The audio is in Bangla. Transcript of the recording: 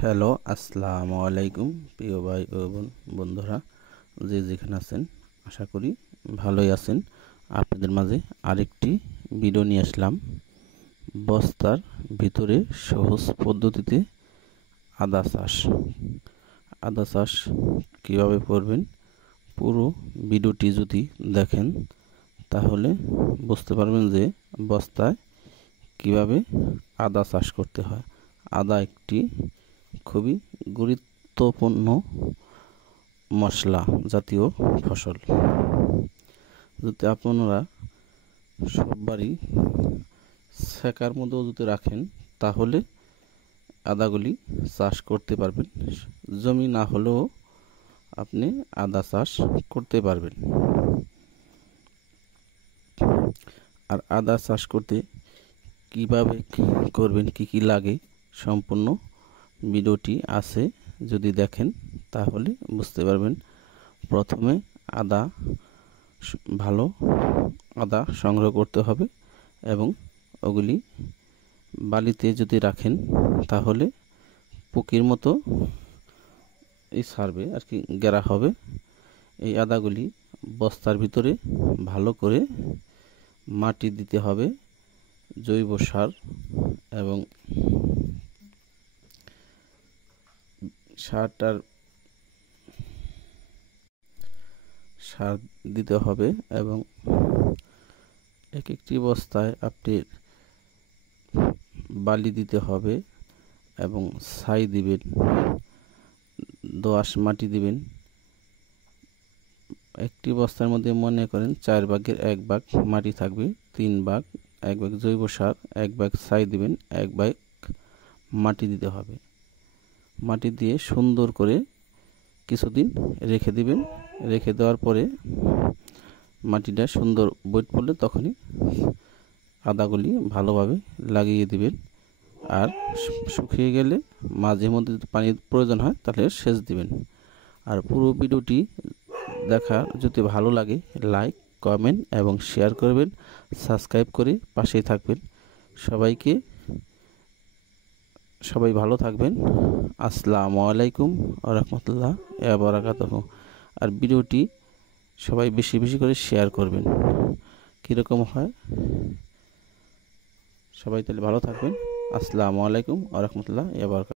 হ্যালো, আসসালামু আলাইকুম প্রিয় ভাই ও বন্ধুরা, যে যেখানে আছেন আশা করি ভালোই আছেন। আপনাদের মাঝে আরেকটি ভিডিও নিয়ে আসলাম। বস্তার ভিতরে সহজ পদ্ধতিতে আদা চাষ। আদা চাষ কীভাবে করবেন, পুরো ভিডিওটি যদি দেখেন তাহলে বুঝতে পারবেন যে বস্তায় কিভাবে আদা চাষ করতে হয়। আদা একটি খুবই গুরুত্বপূর্ণ মশলা জাতীয় ফসল। যদি আপনারা সব বাড়ি সেকার মধ্যেও যদি রাখেন তাহলে আদাগুলি চাষ করতে পারবেন। জমি না হলেও আপনি আদা চাষ করতে পারবেন। আর আদা চাষ করতে কিভাবে করবেন, কি কি লাগে, সম্পূর্ণ ভিডিওটি আছে, যদি দেখেন তাহলে বুঝতে পারবেন। প্রথমে ভালো আদা সংগ্রহ করতে হবে এবং ওগুলি বালিতে যদি রাখেন তাহলে পুকির মতো ছাড়বে আর কি, গেরা হবে। এই আদাগুলি বস্তার ভিতরে ভালো করে মাটি দিতে হবে, জৈব সার এবং সার দিতে হবে এবং এক একটি বস্তায় আপনি বালি দিতে হবে এবং ছাই দিবেন, দোআঁশ মাটি দিবেন। একটি বস্তার মধ্যে মনে করেন 4 ভাগের 1 ভাগ মাটি থাকবে, 3 ভাগ, 1 ভাগ জৈব সার, 1 ভাগ ছাই দিবেন, 1 ভাগ মাটি দিতে হবে। মাটি দিয়ে সুন্দর করে কিছুদিন রেখে দিবেন। রেখে দেওয়ার পরে মাটিটা সুন্দর বইট পড়লে তখনই আদাগুলি ভালোভাবে লাগিয়ে দিবেন। আর শুকিয়ে গেলে মাঝে মধ্যে যদি পানির প্রয়োজন হয় তাহলে সেচ দিবেন। আর পুরো ভিডিওটি দেখা যদি ভালো লাগে লাইক, কমেন্ট এবং শেয়ার করবেন, সাবস্ক্রাইব করে পাশেই থাকবেন। সবাই ভালো থাকবেন। আসসালামু আলাইকুম ওয়া রাহমাতুল্লাহ ওয়া বারাকাতুহু। আর ভিডিওটি সবাই বেশি বেশি করে শেয়ার করবেন। কীরকম হয় সবাই তাহলে ভালো থাকবেন। আসসালামু আলাইকুম ওয়া রাহমাতুল্লাহ ওয়া বারাকাতুহু।